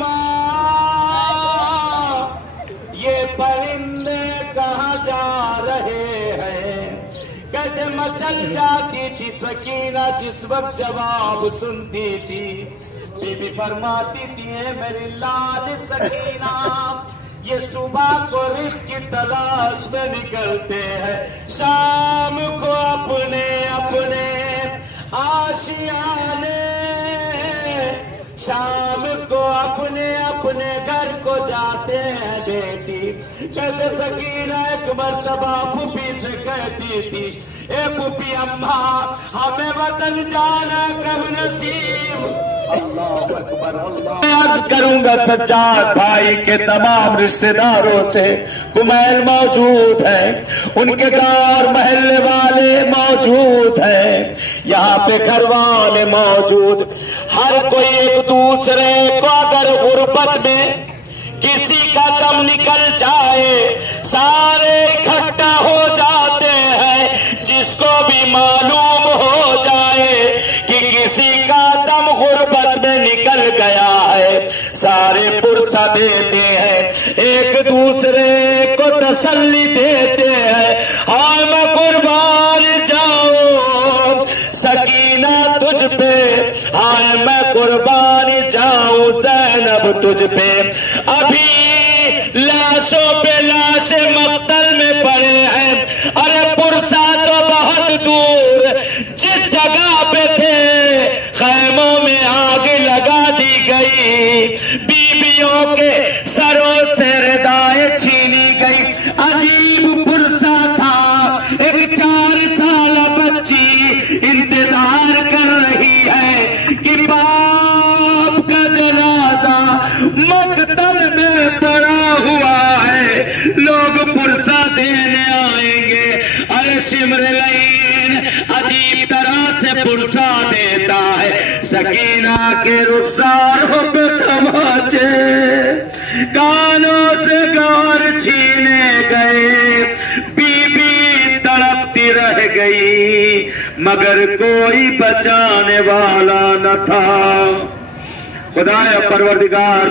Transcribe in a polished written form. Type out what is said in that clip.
अम्मा ये परिंदे कहाँ जा रहे हैं? कहते मचल जाती थी सकीना जिस वक्त जवाब सुनती थी। बीबी फरमाती थी है मेरी लाल सकीना, ये सुबह को रिस्क की तलाश में निकलते हैं, शाम को अपने अपने आशियाने, शाम को अपने अपने घर को जाते हैं बेटी। कहते सकीना एक मर्तबा पुपी से कहती थी, ए पुपी अम्मा हमें वतन जाना कब नसीब। अल्लाह अकबर अल्लाह। अर्ज करूंगा सज्जाद भाई के तमाम रिश्तेदारों से, कुमैल मौजूद है, उनके गांव महल्ले वाले मौजूद हैं, यहाँ पे घर वाले मौजूद, हर कोई एक दूसरे को अगर गुर्बत में किसी का दम निकल जाए सारे इकट्ठा हो जाते हैं। जिसको भी मालूम हो जाए कि किसी का दम गुर्बत में निकल गया है सारे पुरसा देते हैं, एक दूसरे को तसल्ली देते हैं। हाँ मैं कुर्बान जाऊं सकीना तुझ पे, हाँ मैं कुर्बान जाऊं ज़ैनब तुझ पे। अभी लाशों पे लाशें मक्तल में पड़े हैं, अरे पुरसा तो बहुत दूर, जिस जगह पे थे खैमों में आग लगा दी गई, बीबियों के सरों से रिदाएं छीनी गई। अजीब पुरसा था, एक 4 साल बच्ची इंतजार कर रही है कि बाप का जनाजा मक्तल में पड़ा हुआ है, लोग पुरसा देने आएंगे। अरे शिमरलैन अजीब तरह से पुरसा देता है, सकीना के रुखसारों पे तमाचे, कानों से गौर छीने गए, बीबी तड़पती रह गई मगर कोई बचाने वाला न था। खुदाए परवरदिगार